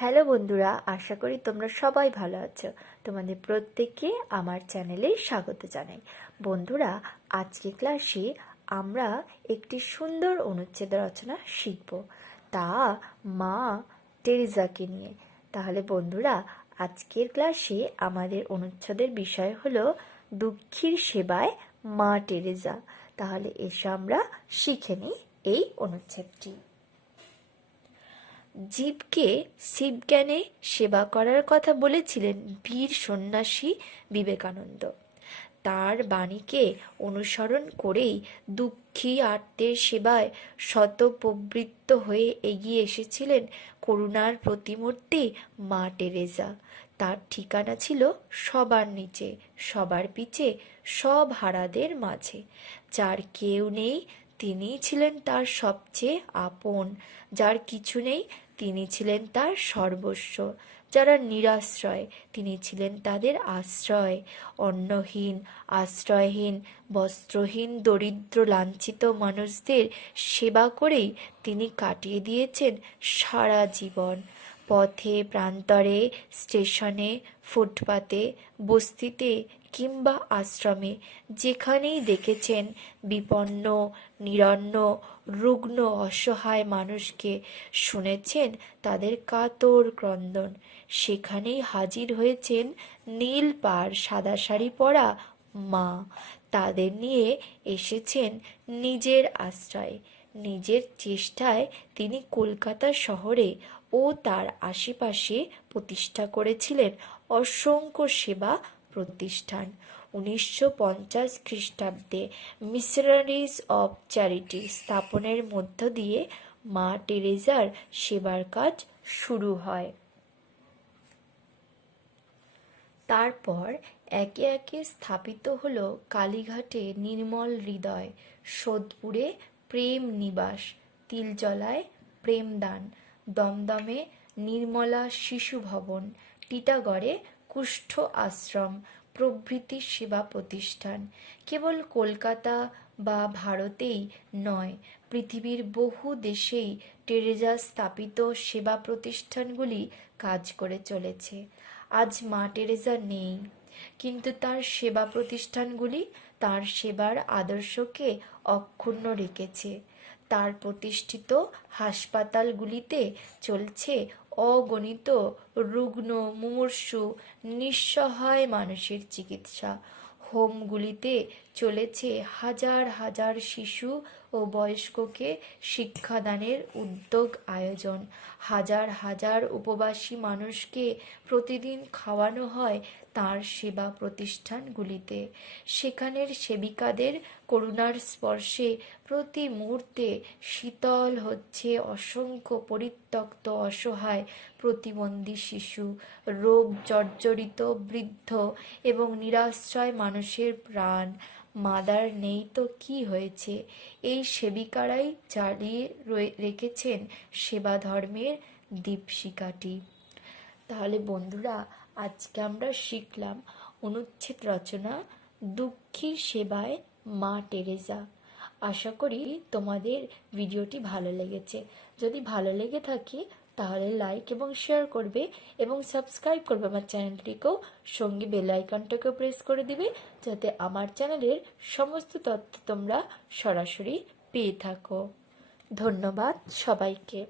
Hello বন্ধুরা, আশা করি তোমরা সবাই ভালো আছো। তোমাদের প্রত্যেককে আমার চ্যানেলে স্বাগত জানাই। বন্ধুরা, আজকে ক্লাসে আমরা একটি সুন্দর অনুচ্ছেদ রচনা শিখব। তা মা টেরিজাকে নিয়ে। তাহলে বন্ধুরা, আজকের ক্লাসে আমাদের অনুচ্ছেদের বিষয় হলো দুঃখীর সেবায় মা টেরেজা তাহলে এসে আমরা শিখে নিই এই অনুচ্ছেদটি। জীবকে শিবজ্ঞানে সেবা করার কথা বলেছিলেন বীর সন্ন্যাসী বিবেকানন্দ। তার বাণীকে অনুসরণ করেই দুঃখী আত্মের সেবায় শতপ্রবৃত্ত হয়ে এগিয়ে এসেছিলেন করুণার প্রতিমূর্তি মা টেরেজা তার ঠিকানা ছিল সবার নিচে, সবার পিছে, সব হারাদের মাঝে। যার কেউ নেই তিনিই ছিলেন তার সবচেয়ে আপন, যার কিছু নেই তিনি ছিলেন তার সর্বস্ব। যারা নিরাশ্রয়, তিনি ছিলেন তাদের আশ্রয়। অন্নহীন, আশ্রয়হীন, বস্ত্রহীন, দরিদ্র, লাঞ্ছিত মানুষদের সেবা করেই তিনি কাটিয়ে দিয়েছেন সারা জীবন। পথে, প্রান্তরে, স্টেশনে, ফুটপাতে, বস্তিতে কিংবা আশ্রমে, যেখানেই দেখেছেন বিপন্ন, নিরন্ন, রুগ্ন, অসহায় মানুষকে শুনেছেন তাদের কাতর ক্রন্দন। সেখানেই হাজির হয়েছেন নীল পাড় সাদা শাড়ি পরা মা। তাদের নিয়ে এসেছেন নিজের আশ্রয়। নিজের চেষ্টায় তিনি কলকাতা শহরে ও তার আশেপাশে প্রতিষ্ঠা করেছিলেন অসংখ্য সেবা প্রতিষ্ঠান। উনিশশো পঞ্চাশ খ্রিস্টাব্দে মিশনারিজ অব চ্যারিটি স্থাপনের মধ্য দিয়ে মা টেরেজার সেবার কাজ শুরু হয়। তারপর একে একে স্থাপিত হলো কালীঘাটে নির্মল হৃদয়, সোদপুরে প্রেম নিবাস তিলজলায় প্রেমদান দমদমে নির্মলা শিশু ভবন, টিটাগড়ে কুষ্ঠ আশ্রম, প্রভৃতি সেবা প্রতিষ্ঠান। কেবল কলকাতা বা ভারতেই নয়, পৃথিবীর বহু দেশেই টেরেজা স্থাপিত সেবা প্রতিষ্ঠানগুলি কাজ করে চলেছে। আজ মা টেরেজা নেই। কিন্তু তার সেবা প্রতিষ্ঠানগুলি তার সেবার আদর্শকে অক্ষুণ্ণ রেখেছে। তার প্রতিষ্ঠিত হাসপাতালগুলিতে চলছে অগণিত রুগ্ন, মুমূর্ষু, নিঃসহায় মানুষের চিকিৎসা। হোমগুলিতে চলেছে হাজার হাজার শিশু ও বয়স্ককে শিক্ষাদানের উদ্যোগ আয়োজন। হাজার হাজার উপবাসী মানুষকে প্রতিদিন খাওয়ানো হয় তার সেবা প্রতিষ্ঠানগুলিতে। সেখানের সেবিকাদের করুণার স্পর্শে প্রতি মুহূর্তে শীতল হচ্ছে অসংখ্য পরিত্যক্ত অসহায় প্রতিবন্ধী শিশু, রোগ জর্জরিত বৃদ্ধ এবং নিরাশ্রয় মানুষের প্রাণ। মাদার নেই তো কি হয়েছে? এই সেবিকারাই চালিয়ে রেখেছেন সেবা ধর্মের দীপশিকাটি তাহলে বন্ধুরা, আজকে আমরা শিখলাম অনুচ্ছেদ রচনা দুঃখীর সেবায় মা টেরেজা আশা করি তোমাদের ভিডিওটি ভালো লেগেছে। যদি ভালো লেগে থাকে তাহলে লাইক এবং শেয়ার করবে এবং সাবস্ক্রাইব করবে আমার চ্যানেলটিকেও সঙ্গে বেল আইকনটাকেও প্রেস করে দিবে যাতে আমার চ্যানেলের সমস্ত তথ্য তোমরা সরাসরি পেয়ে থাকো। ধন্যবাদ সবাইকে।